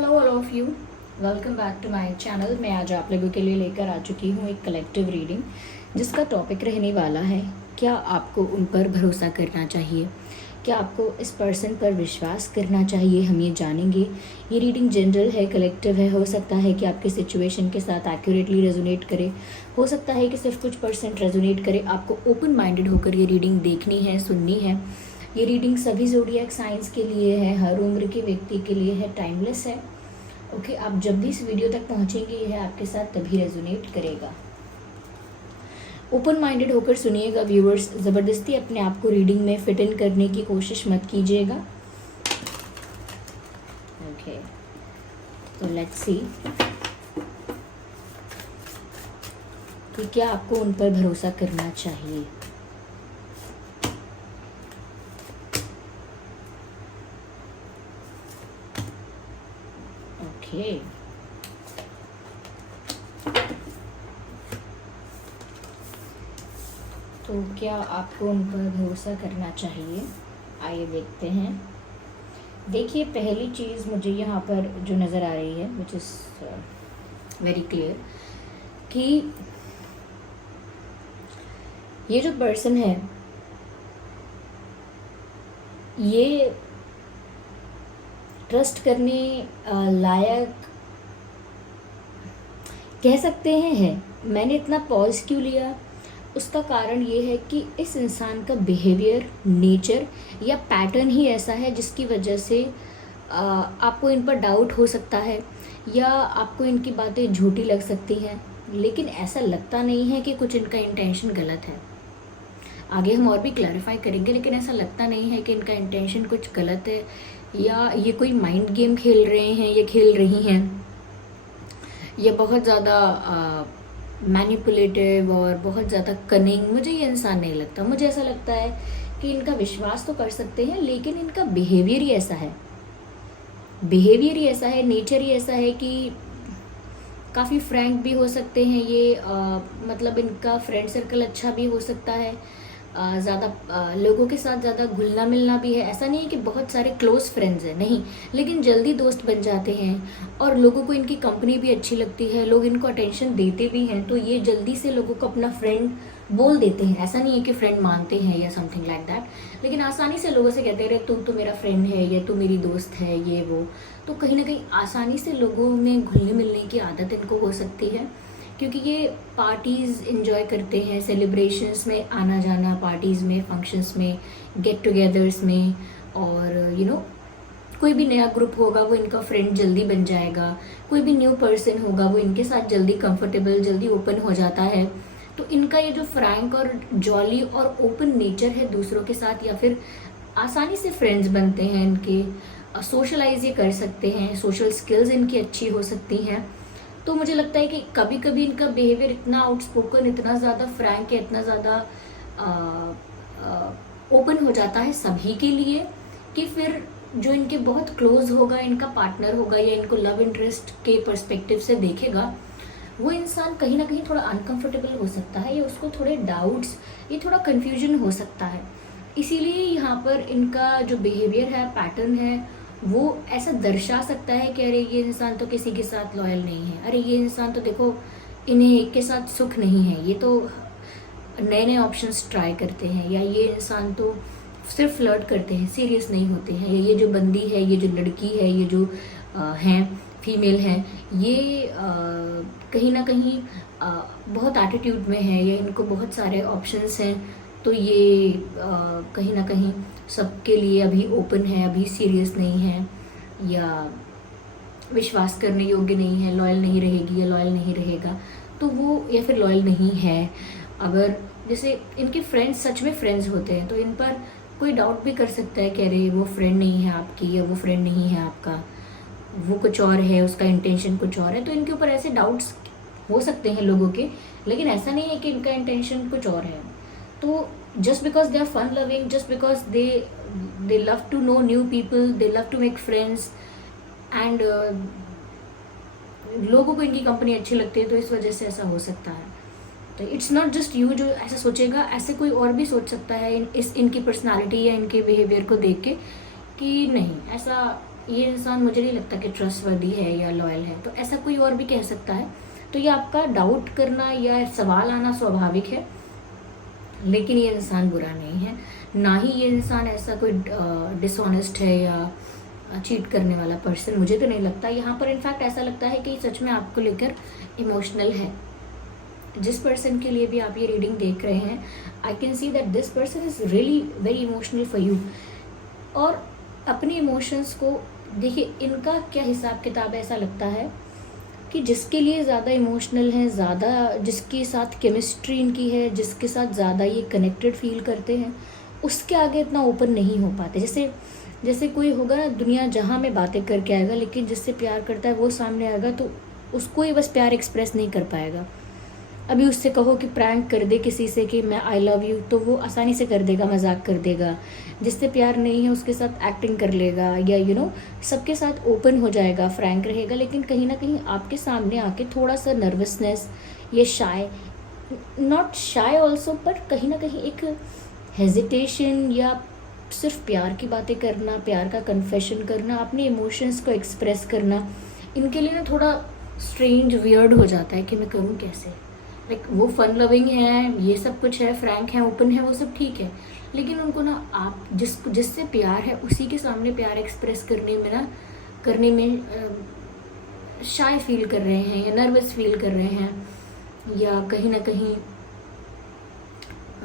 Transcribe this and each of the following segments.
Hello all of you, welcome back to my channel. मैं आज आप लोगों के लिए लेकर आ चुकी हूँ एक कलेक्टिव रीडिंग जिसका टॉपिक रहने वाला है क्या आपको उन पर भरोसा करना चाहिए, क्या आपको इस पर्सन पर विश्वास करना चाहिए। हम ये जानेंगे। ये रीडिंग जनरल है, कलेक्टिव है। हो सकता है कि आपके सिचुएशन के साथ एक्यूरेटली रेजोनेट करे, हो सकता है कि सिर्फ कुछ परसेंट रेजोनेट करे। आपको ओपन माइंडेड होकर ये रीडिंग देखनी है, सुननी है। ये रीडिंग सभी ज़ोडिएक साइंस के लिए है, हर उम्र के व्यक्ति के लिए है, टाइमलेस है। ओके, आप जब भी इस वीडियो तक पहुंचेंगे यह आपके साथ तभी रेजोनेट करेगा। ओपन माइंडेड होकर सुनिएगा व्यूअर्स। ज़बरदस्ती अपने आप को रीडिंग में फिट इन करने की कोशिश मत कीजिएगा। ओके, तो लेट्स सी कि क्या आपको उन पर भरोसा करना चाहिए। ओके, तो क्या आपको उन पर भरोसा करना चाहिए, आइए देखते हैं। देखिए, पहली चीज़ मुझे यहाँ पर जो नज़र आ रही है विच इज़ वेरी क्लियर कि ये जो पर्सन है ये ट्रस्ट करने लायक कह सकते हैं है। मैंने इतना पॉज क्यों लिया, उसका कारण ये है कि इस इंसान का बिहेवियर, नेचर या पैटर्न ही ऐसा है जिसकी वजह से आपको इन पर डाउट हो सकता है या आपको इनकी बातें झूठी लग सकती हैं, लेकिन ऐसा लगता नहीं है कि कुछ इनका इंटेंशन गलत है। आगे हम और भी क्लैरिफाई करेंगे, लेकिन ऐसा लगता नहीं है कि इनका इंटेंशन कुछ गलत है या ये कोई माइंड गेम खेल रहे हैं या खेल रही हैं या बहुत ज़्यादा मैनिपुलेटिव और बहुत ज़्यादा कनिंग। मुझे ये इंसान नहीं लगता। मुझे ऐसा लगता है कि इनका विश्वास तो कर सकते हैं, लेकिन इनका बिहेवियर ही ऐसा है, नेचर ही ऐसा है कि काफ़ी फ्रैंक भी हो सकते हैं ये। मतलब इनका फ्रेंड सर्कल अच्छा भी हो सकता है, ज़्यादा लोगों के साथ ज़्यादा घुलना मिलना भी है। ऐसा नहीं है कि बहुत सारे क्लोज फ्रेंड्स हैं, नहीं, लेकिन जल्दी दोस्त बन जाते हैं और लोगों को इनकी कंपनी भी अच्छी लगती है, लोग इनको अटेंशन देते भी हैं, तो ये जल्दी से लोगों को अपना फ्रेंड बोल देते हैं। ऐसा नहीं है कि फ्रेंड मानते हैं या समथिंग लाइक दैट, लेकिन आसानी से लोगों से कहते रहे तुम तो मेरा फ्रेंड है या तू मेरी दोस्त है, ये वो। तो कहीं ना कहीं आसानी से लोगों में घुलने मिलने की आदत इनको हो सकती है, क्योंकि ये पार्टीज़ इन्जॉय करते हैं, सेलिब्रेशंस में आना जाना, पार्टीज़ में, फंक्शंस में, गेट टुगेदर्स में। और कोई भी नया ग्रुप होगा वो इनका फ्रेंड जल्दी बन जाएगा, कोई भी न्यू पर्सन होगा वो इनके साथ जल्दी कंफर्टेबल, जल्दी ओपन हो जाता है। तो इनका ये जो फ्रैंक और जॉली और ओपन नेचर है दूसरों के साथ, या फिर आसानी से फ्रेंड्स बनते हैं इनके, सोशलाइज ये कर सकते हैं, सोशल स्किल्स इनकी अच्छी हो सकती हैं। तो मुझे लगता है कि कभी कभी इनका बिहेवियर इतना आउटस्पोकन, इतना ज़्यादा फ्रैंक है, इतना ज़्यादा ओपन हो जाता है सभी के लिए कि फिर जो इनके बहुत क्लोज होगा, इनका पार्टनर होगा या इनको लव इंटरेस्ट के पर्सपेक्टिव से देखेगा, वो इंसान कहीं ना कहीं थोड़ा अनकंफर्टेबल हो सकता है या उसको थोड़े डाउट्स, ये थोड़ा कन्फ्यूजन हो सकता है। इसीलिए यहाँ पर इनका जो बिहेवियर है, पैटर्न है, वो ऐसा दर्शा सकता है कि अरे ये इंसान तो किसी के साथ लॉयल नहीं है, अरे ये इंसान तो देखो इन्हें एक के साथ सुख नहीं है, ये तो नए नए ऑप्शंस ट्राई करते हैं, या ये इंसान तो सिर्फ फ्लर्ट करते हैं, सीरियस नहीं होते हैं, या ये जो बंदी है, ये जो लड़की है, ये जो हैं फीमेल हैं, ये कहीं ना कहीं बहुत एटीट्यूड में है, या इनको बहुत सारे ऑप्शंस हैं, तो ये कहीं ना कहीं सबके लिए अभी ओपन है, अभी सीरियस नहीं है, या विश्वास करने योग्य नहीं है, लॉयल नहीं रहेगी या लॉयल नहीं रहेगा, तो वो, या फिर लॉयल नहीं है। अगर जैसे इनके फ्रेंड्स सच में फ्रेंड्स होते हैं तो इन पर कोई डाउट भी कर सकता है कि अरे वो फ्रेंड नहीं है आपकी, या वो फ्रेंड नहीं है आपका, वो कुछ और है, उसका इंटेंशन कुछ और है। तो इनके ऊपर ऐसे डाउट्स हो सकते हैं लोगों के, लेकिन ऐसा नहीं है कि इनका इंटेंशन कुछ और है। तो just because they are fun loving, just because they love to know new people, they love to make friends and लोगों को इनकी कंपनी अच्छी लगती है, तो इस वजह से ऐसा हो सकता है। तो इट्स नॉट जस्ट यू जो ऐसा सोचेगा, ऐसे कोई और भी सोच सकता है इनकी पर्सनालिटी या इनके बिहेवियर को देख के कि नहीं, ऐसा ये इंसान मुझे नहीं लगता कि ट्रस्टवर्दी है या लॉयल है, तो ऐसा कोई और भी कह सकता है। तो ये आपका डाउट करना या सवाल आना स्वाभाविक है, लेकिन ये इंसान बुरा नहीं है, ना ही ये इंसान ऐसा कोई डिसऑनेस्ट है या चीट करने वाला पर्सन, मुझे तो नहीं लगता। यहाँ पर इनफैक्ट ऐसा लगता है कि सच में आपको लेकर इमोशनल है। जिस पर्सन के लिए भी आप ये रीडिंग देख रहे हैं, I can see that this person is really very emotional for you. और अपने इमोशंस को देखिए, इनका क्या हिसाब किताब है, ऐसा लगता है कि जिसके लिए ज़्यादा इमोशनल हैं, ज़्यादा जिसके साथ केमिस्ट्री इनकी है, जिसके साथ ज़्यादा ये कनेक्टेड फील करते हैं, उसके आगे इतना ओपन नहीं हो पाते। जैसे कोई होगा ना, दुनिया जहाँ में बातें करके आएगा, लेकिन जिससे प्यार करता है वो सामने आएगा तो उसको ही बस प्यार एक्सप्रेस नहीं कर पाएगा। अभी उससे कहो कि प्रैंक कर दे किसी से कि मैं आई लव यू, तो वो आसानी से कर देगा, मजाक कर देगा। जिससे प्यार नहीं है उसके साथ एक्टिंग कर लेगा, या सबके साथ ओपन हो जाएगा, फ्रैंक रहेगा, लेकिन कहीं ना कहीं आपके सामने आके थोड़ा सा नर्वसनेस, ये शाय, नॉट शाय ऑल्सो, पर कहीं ना कहीं एक हेजिटेशन, या सिर्फ प्यार की बातें करना, प्यार का कन्फेशन करना, अपने इमोशंस को एक्सप्रेस करना, इनके लिए ना थोड़ा स्ट्रेंज, वियर्ड हो जाता है कि मैं करूँ कैसे। लाइक वो फन लविंग है, ये सब कुछ है, फ्रैंक है, ओपन है, वो सब ठीक है, लेकिन उनको ना आप जिससे प्यार है उसी के सामने प्यार एक्सप्रेस करने में शाय फील कर रहे हैं, या नर्वस फील कर रहे हैं, या कहीं ना कहीं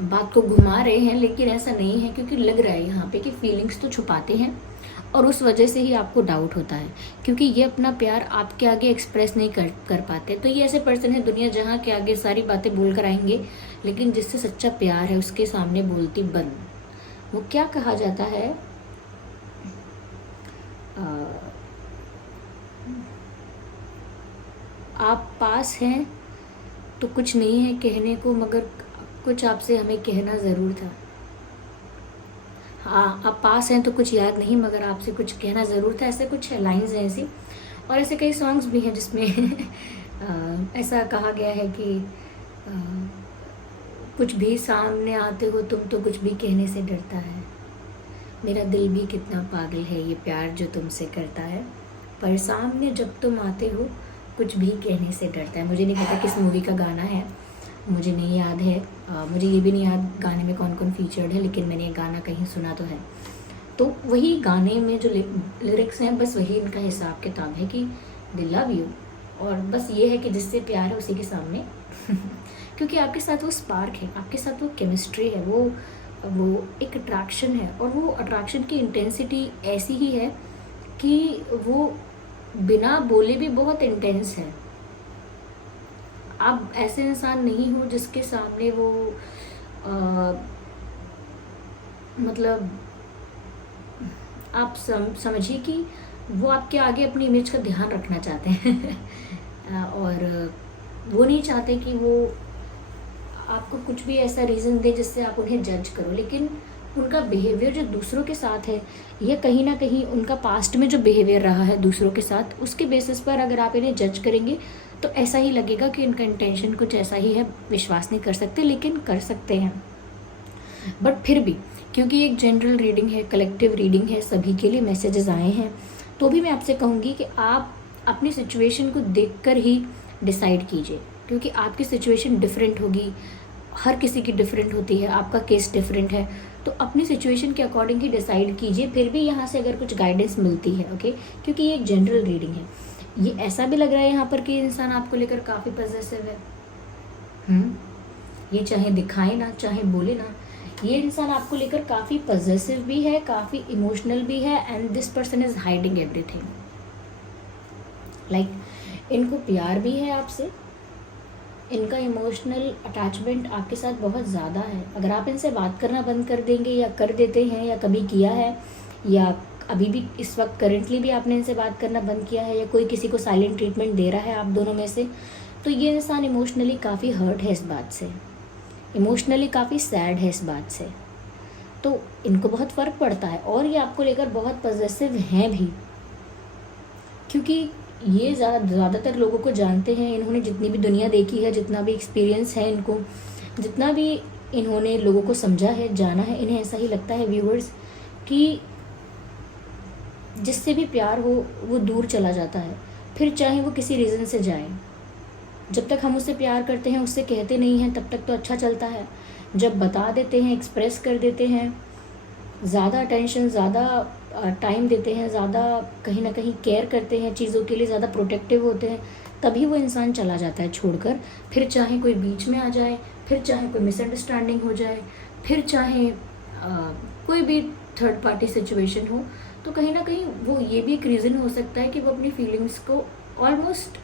बात को घुमा रहे हैं। लेकिन ऐसा नहीं है, क्योंकि लग रहा है यहाँ पे कि फीलिंग्स तो छुपाते हैं, और उस वजह से ही आपको डाउट होता है, क्योंकि ये अपना प्यार आपके आगे एक्सप्रेस नहीं कर पाते। तो ये ऐसे पर्सन है दुनिया जहाँ के आगे सारी बातें बोल कर आएंगे, लेकिन जिससे सच्चा प्यार है उसके सामने बोलती बंद। वो क्या कहा जाता है, आप पास हैं तो कुछ नहीं है कहने को, मगर कुछ आपसे हमें कहना ज़रूर था। हाँ, आप पास हैं तो कुछ याद नहीं, मगर आपसे कुछ कहना ज़रूर था, ऐसे कुछ लाइंस हैं ऐसी। और ऐसे कई सॉन्ग्स भी हैं जिसमें ऐसा कहा गया है कि कुछ भी सामने आते हो तुम तो कुछ भी कहने से डरता है, मेरा दिल भी कितना पागल है ये प्यार जो तुमसे करता है, पर सामने जब तुम आते हो कुछ भी कहने से डरता है। मुझे नहीं पता किस मूवी का गाना है, मुझे नहीं याद है, मुझे ये भी नहीं याद गाने में कौन कौन फीचर्ड है, लेकिन मैंने ये गाना कहीं सुना तो है। तो वही गाने में जो लिरिक्स हैं, बस वही इनका हिसाब किताब है कि दे लव यू, और बस ये है कि जिससे प्यार है उसी के सामने क्योंकि आपके साथ वो स्पार्क है, आपके साथ वो केमिस्ट्री है, वो एक अट्रैक्शन है, और वो अट्रैक्शन की इंटेंसिटी ऐसी ही है कि वो बिना बोले भी बहुत इंटेंस है। आप ऐसे इंसान नहीं हो जिसके सामने वो मतलब आप समझिए कि वो आपके आगे अपनी इमेज का ध्यान रखना चाहते हैं और वो नहीं चाहते कि वो आपको कुछ भी ऐसा रीज़न दे जिससे आप उन्हें जज करो। लेकिन उनका बिहेवियर जो दूसरों के साथ है, या कहीं ना कहीं उनका पास्ट में जो बिहेवियर रहा है दूसरों के साथ, उसके बेसिस पर अगर आप इन्हें जज करेंगे तो ऐसा ही लगेगा कि इनका इंटेंशन कुछ ऐसा ही है। विश्वास नहीं कर सकते, लेकिन कर सकते हैं। बट फिर भी, क्योंकि एक जनरल रीडिंग है, कलेक्टिव रीडिंग है, सभी के लिए मैसेजेस आए हैं, तो भी मैं आपसे कहूँगी कि आप अपनी सिचुएशन को देखकर ही डिसाइड कीजिए, क्योंकि आपकी सिचुएशन डिफरेंट होगी, हर किसी की डिफरेंट होती है, आपका केस डिफरेंट है, तो अपनी सिचुएशन के अकॉर्डिंग ही डिसाइड कीजिए। फिर भी यहाँ से अगर कुछ गाइडेंस मिलती है, ओके, क्योंकि ये एक जनरल रीडिंग है। ये ऐसा भी लग रहा है यहाँ पर कि इंसान आपको लेकर काफ़ी पॉजिटिव है। ये चाहे दिखाए ना, चाहे बोले ना, ये इंसान आपको लेकर काफ़ी पॉजिटिव भी है, काफ़ी इमोशनल भी है, and this person is hiding everything. Like इनको प्यार भी है आपसे, इनका इमोशनल अटैचमेंट आपके साथ बहुत ज़्यादा है। अगर आप इनसे बात करना बंद कर देंगे, या कर देते हैं, या कभी किया है, या अभी भी इस वक्त करेंटली भी आपने इनसे बात करना बंद किया है, या कोई किसी को साइलेंट ट्रीटमेंट दे रहा है आप दोनों में से, तो ये इंसान इमोशनली काफ़ी हर्ट है इस बात से, इमोशनली काफ़ी सैड है इस बात से। तो इनको बहुत फ़र्क पड़ता है, और ये आपको लेकर बहुत पॉजिटिव हैं भी, क्योंकि ये ज़्यादातर लोगों को जानते हैं। इन्होंने जितनी भी दुनिया देखी है, जितना भी एक्सपीरियंस है इनको, जितना भी इन्होंने लोगों को समझा है, जाना है, इन्हें ऐसा ही लगता है व्यूअर्स कि जिससे भी प्यार हो वो दूर चला जाता है, फिर चाहे वो किसी रीज़न से जाए। जब तक हम उससे प्यार करते हैं, उससे कहते नहीं हैं, तब तक तो अच्छा चलता है। जब बता देते हैं, एक्सप्रेस कर देते हैं, ज़्यादा अटेंशन, ज़्यादा टाइम देते हैं, ज़्यादा कहीं ना कहीं केयर करते हैं चीज़ों के लिए, ज़्यादा प्रोटेक्टिव होते हैं, तभी वो इंसान चला जाता है छोड़कर। फिर चाहे कोई बीच में आ जाए, फिर चाहे कोई मिसअंडरस्टैंडिंग हो जाए, फिर चाहे कोई भी थर्ड पार्टी सिचुएशन हो, तो कहीं ना कहीं वो ये भी एक रीज़न हो सकता है कि वो अपनी फीलिंग्स को ऑलमोस्ट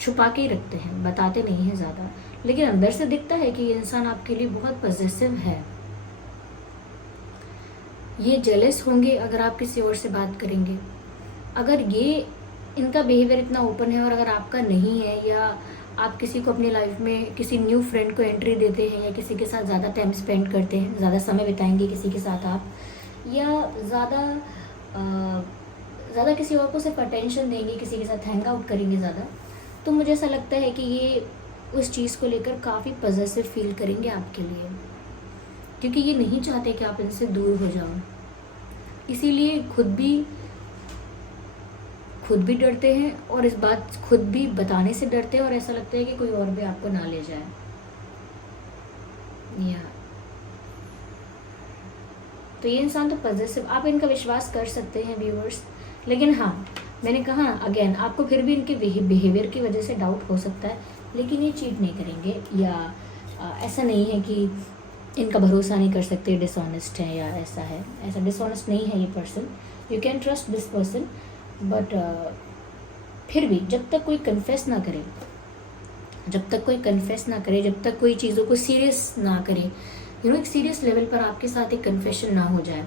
छुपा के ही रखते हैं, बताते नहीं हैं ज़्यादा, लेकिन अंदर से दिखता है कि ये इंसान आपके लिए बहुत पॉजिटिव है। ये जेलस होंगे अगर आप किसी और से बात करेंगे। अगर ये इनका बिहेवियर इतना ओपन है और अगर आपका नहीं है, या आप किसी को अपनी लाइफ में किसी न्यू फ्रेंड को एंट्री देते हैं, या किसी के साथ ज़्यादा टाइम स्पेंड करते हैं, ज़्यादा समय बिताएंगे किसी के साथ आप, या ज़्यादा किसी और को सिर्फ अटेंशन देंगे, किसी के साथ हैंग आउट करेंगे ज़्यादा, तो मुझे ऐसा लगता है कि ये उस चीज़ को लेकर काफ़ी पॉजिटिव फील करेंगे आपके लिए, क्योंकि ये नहीं चाहते कि आप इनसे दूर हो जाओ। इसीलिए खुद भी डरते हैं, और इस बात खुद भी बताने से डरते हैं, और ऐसा लगता है कि कोई और भी आपको ना ले जाए। या तो ये इंसान तो पॉजिटिव, आप इनका विश्वास कर सकते हैं व्यूअर्स। लेकिन हाँ, मैंने कहा अगेन, आपको फिर भी इनके बिहेवियर की वजह से डाउट हो सकता है, लेकिन ये चीट नहीं करेंगे, या ऐसा नहीं है कि इनका भरोसा नहीं कर सकते, डिसऑनेस्ट है या ऐसा है। ऐसा डिसऑनेस्ट नहीं है ये person, you can trust this person. But फिर भी जब तक कोई कन्फेस ना करे, जब तक कोई चीज़ों को सीरियस ना करे, एक सीरियस लेवल पर आपके साथ एक कन्फेशन ना हो जाए,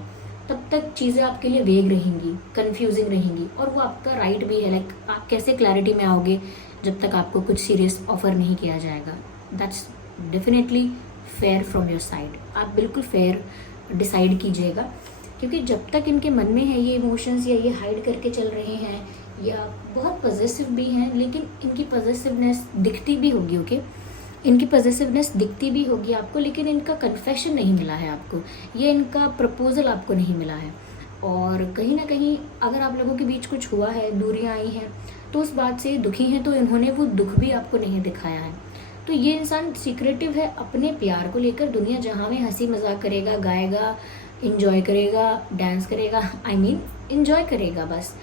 तब तक चीज़ें आपके लिए वेग रहेंगी, कंफ्यूजिंग रहेंगी, और वो आपका राइट भी है। लाइक आप कैसे क्लैरिटी में आओगे जब तक आपको कुछ सीरियस ऑफर नहीं किया जाएगा। That's definitely fair from your side. आप बिल्कुल फेयर डिसाइड कीजिएगा, क्योंकि जब तक इनके मन में है ये इमोशंस, या ये हाइड करके चल रहे हैं, या बहुत पॉजिटिव भी हैं, लेकिन इनकी पॉजिटिवनेस दिखती भी होगी, ओके, इनकी पॉजिटिवनेस दिखती भी होगी आपको, लेकिन इनका कन्फेशन नहीं मिला है आपको, ये इनका प्रपोजल आपको नहीं मिला है। और कहीं ना कहीं अगर आप लोगों के बीच कुछ हुआ है, दूरियां आई हैं, तो उस बात से दुखी हैं, तो इन्होंने वो दुख भी आपको नहीं दिखाया है। तो ये इंसान सीक्रेटिव है अपने प्यार को लेकर। दुनिया जहाँ में हंसी मजाक करेगा, गाएगा, इंजॉय करेगा, डांस करेगा, आई मीन इंजॉय करेगा बस।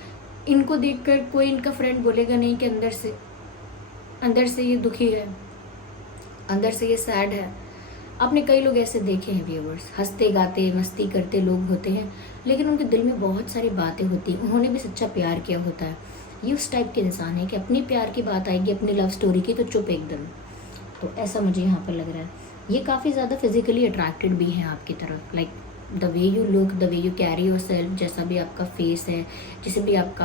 इनको देखकर कोई इनका फ्रेंड बोलेगा नहीं कि अंदर से ये दुखी है, अंदर से ये सैड है। आपने कई लोग ऐसे देखे हैं व्यूअर्स, हंसते गाते मस्ती करते लोग होते हैं, लेकिन उनके दिल में बहुत सारी बातें होती हैं, उन्होंने भी सच्चा प्यार किया होता है। ये उस टाइप के इंसान है कि अपनी प्यार की बात आएगी, अपनी लव स्टोरी की, तो चुप एकदम। तो ऐसा मुझे यहाँ पर लग रहा है। ये काफ़ी ज़्यादा फिजिकली अट्रैक्टेड भी हैं आपकी तरफ, like the way you look, the way you carry your self, जैसा भी आपका फेस है, जैसे भी आप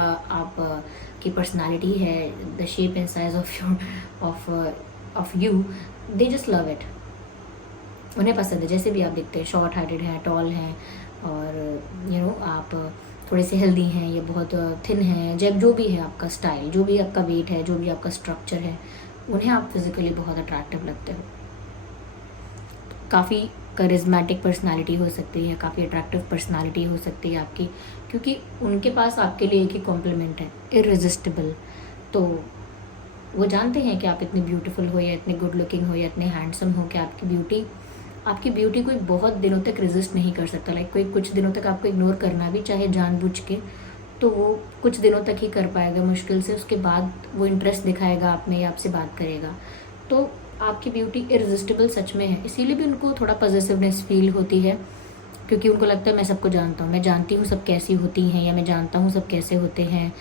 की पर्सनालिटी है, the shape and size of you, they just love it. उन्हें पसंद है जैसे भी आप दिखते हैं, शॉर्ट हाइटेड हैं, टॉल हैं, और आप थोड़े से हेल्दी हैं या बहुत थिन हैं, जब जो भी है आपका स्टाइल, जो भी आपका वेट है, जो भी आपका स्ट्रक्चर है, उन्हें आप फिजिकली बहुत अट्रैक्टिव लगते हो। काफ़ी करिज्मेटिक पर्सनालिटी हो सकती है, काफ़ी अट्रैक्टिव पर्सनालिटी हो सकती है आपकी, क्योंकि उनके पास आपके लिए एक ही कॉम्प्लीमेंट है, इररेजिस्टिबल। तो वो जानते हैं कि आप इतने ब्यूटीफुल हो, या इतने गुड लुकिंग हो, या इतने हैंडसम हो कि आपकी ब्यूटी कोई बहुत दिनों तक रेजिस्ट नहीं कर सकता। लाइक कोई कुछ दिनों तक आपको इग्नोर करना भी चाहे जानबूझ के, तो वो कुछ दिनों तक ही कर पाएगा मुश्किल से, उसके बाद वो इंटरेस्ट दिखाएगा आप में या आपसे बात करेगा। तो आपकी ब्यूटी इररेजिस्टिबल सच में है, इसीलिए भी उनको थोड़ा पॉजिटिवनेस फील होती है, क्योंकि उनको लगता है मैं सबको जानता हूँ, मैं जानती हूँ सब कैसी होती हैं, या मैं जानता हूँ सब कैसे होते हैं।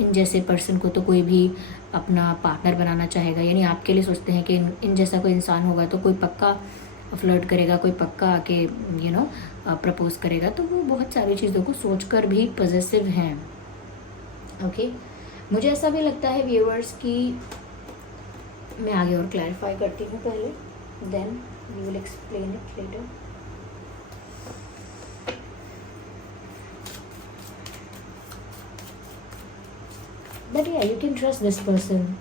इन जैसे पर्सन को तो कोई भी अपना पार्टनर बनाना चाहेगा, यानी आपके लिए सोचते हैं कि इन जैसा कोई इंसान होगा तो कोई पक्का फ्लर्ट करेगा, कोई पक्का आके प्रपोज करेगा। तो वो बहुत सारी चीज़ों को सोचकर भी पॉजिटिव हैं। ओके, मुझे ऐसा भी लगता है व्यूअर्स कि मैं आगे और क्लैरिफाई करती हूँ पहले, then we will explain it later. But yeah, you can trust this person.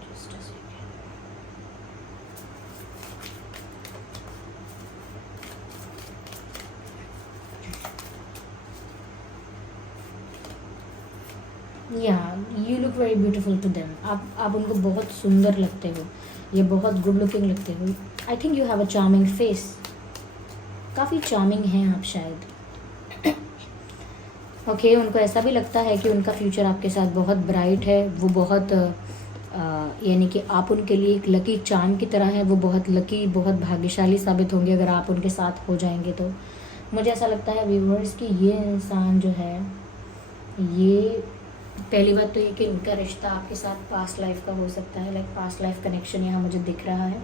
Just a second. या you look very beautiful to them, आप उनको बहुत सुंदर लगते हो, ये बहुत गुड लुकिंग लगते हो। I think you have a charming face, काफ़ी चार्मिंग हैं आप शायद। ओके उनको ऐसा भी लगता है कि उनका फ्यूचर आपके साथ बहुत ब्राइट है, वो बहुत यानी कि आप उनके लिए एक लकी चार्म की तरह है, वो बहुत लकी, बहुत भाग्यशाली साबित होंगे अगर आप उनके साथ हो जाएंगे। तो मुझे ऐसा लगता है व्यूवर्स कि ये इंसान जो है, ये पहली बात तो ये कि इनका रिश्ता आपके साथ पास्ट लाइफ का हो सकता है, लाइक पास्ट लाइफ कनेक्शन यहाँ मुझे दिख रहा है।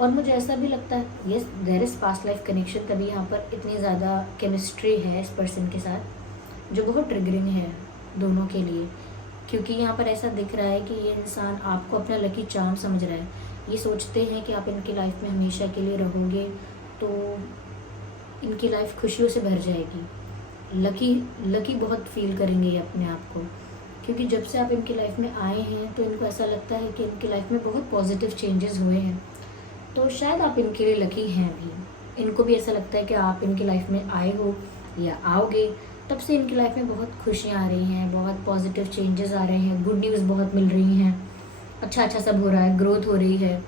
और मुझे ऐसा भी लगता है yes there is past life connection, तभी यहाँ पर इतनी ज़्यादा केमिस्ट्री है इस पर्सन के साथ, जो बहुत ट्रिगरिंग है दोनों के लिए। क्योंकि यहाँ पर ऐसा दिख रहा है कि ये इंसान आपको अपना लकी चार्म समझ रहा है, ये सोचते हैं कि आप इनकी लाइफ में हमेशा के लिए रहोगे तो इनकी लाइफ खुशियों से भर जाएगी, लकी लकी बहुत फील करेंगे ये अपने आप को। क्योंकि जब से आप इनकी लाइफ में आए हैं तो इनको ऐसा लगता है कि इनकी लाइफ में बहुत पॉजिटिव चेंजेस हुए हैं, तो शायद आप इनके लिए लकी हैं भी। इनको भी ऐसा लगता है कि आप इनकी लाइफ में आए हो या आओगे, तब से इनकी लाइफ में बहुत खुशियाँ आ रही हैं, बहुत पॉजिटिव चेंजेस आ रहे हैं, गुड न्यूज़ बहुत मिल रही हैं, अच्छा अच्छा सब हो रहा है, ग्रोथ हो रही है,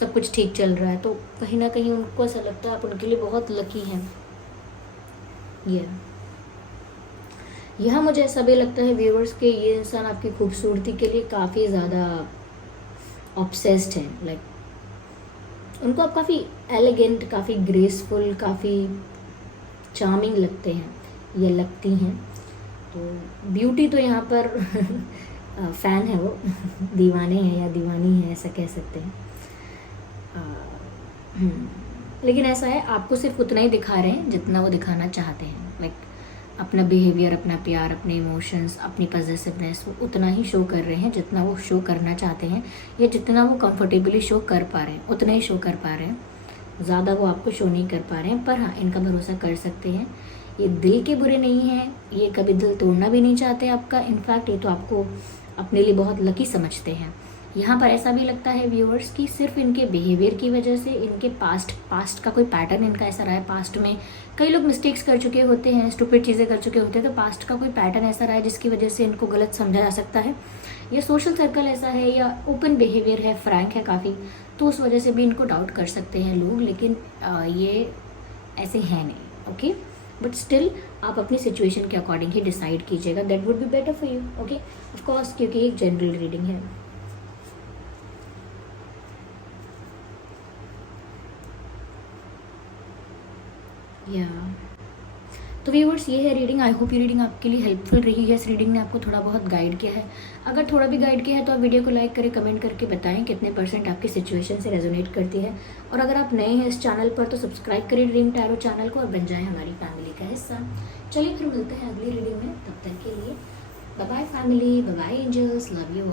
सब कुछ ठीक चल रहा है। तो कहीं ना कहीं उनको ऐसा लगता है आप उनके लिए बहुत लकी हैं। ये यहाँ मुझे ऐसा भी लगता है व्यूअर्स के ये इंसान आपकी खूबसूरती के लिए काफ़ी ज़्यादा ऑब्सेस्ड है, लाइक उनको आप काफ़ी एलिगेंट, काफ़ी ग्रेसफुल, काफ़ी चार्मिंग लगते हैं या लगती हैं। तो ब्यूटी तो यहाँ पर फ़ैन है वो, दीवाने हैं या दीवानी है ऐसा कह सकते हैं। लेकिन ऐसा है आपको सिर्फ उतना ही दिखा रहे हैं जितना वो दिखाना चाहते हैं, लाइक अपना बिहेवियर, अपना प्यार, अपने इमोशंस, अपनी पॉजिटिवनेस वो उतना ही शो कर रहे हैं जितना वो शो करना चाहते हैं, या जितना वो कंफर्टेबली शो कर पा रहे हैं उतना ही शो कर पा रहे हैं, ज़्यादा वो आपको शो नहीं कर पा रहे हैं। पर हाँ इनका भरोसा कर सकते हैं, ये दिल के बुरे नहीं हैं, ये कभी दिल तोड़ना भी नहीं चाहते आपका, इनफैक्ट ये तो आपको अपने लिए बहुत लकी समझते हैं। यहाँ पर ऐसा भी लगता है व्यूअर्स कि सिर्फ इनके बिहेवियर की वजह से, इनके पास्ट का कोई पैटर्न इनका ऐसा रहा है, पास्ट में कई लोग मिस्टेक्स कर चुके होते हैं, स्टूपिड चीज़ें कर चुके होते हैं, तो पास्ट का कोई पैटर्न ऐसा रहा है जिसकी वजह से इनको गलत समझा जा सकता है, या सोशल सर्कल ऐसा है, या ओपन बिहेवियर है, फ्रैंक है काफ़ी, तो उस वजह से भी इनको डाउट कर सकते हैं लोग। लेकिन ये ऐसे हैं नहीं, ओके। बट स्टिल आप अपनी सिचुएशन के अकॉर्डिंग ही डिसाइड कीजिएगा, that would be better for you, okay of course, क्योंकि एक जनरल रीडिंग है। या तो व्यूअर्स ये है रीडिंग। आई होप ये रीडिंग आपके लिए हेल्पफुल रही है, इस रीडिंग ने आपको थोड़ा बहुत गाइड किया है। अगर थोड़ा भी गाइड किया है तो आप वीडियो को लाइक करें, कमेंट करके बताएं कितने % आपकी सिचुएशन से रेजोनेट करती है। और अगर आप नए हैं इस चैनल पर तो सब्सक्राइब करें ड्रीम टैरो चैनल को और बन जाएं हमारी फैमिली का हिस्सा। चलिए फिर मिलते हैं अगली रीडिंग में, तब तक के लिए bye bye family, bye bye angels, love you.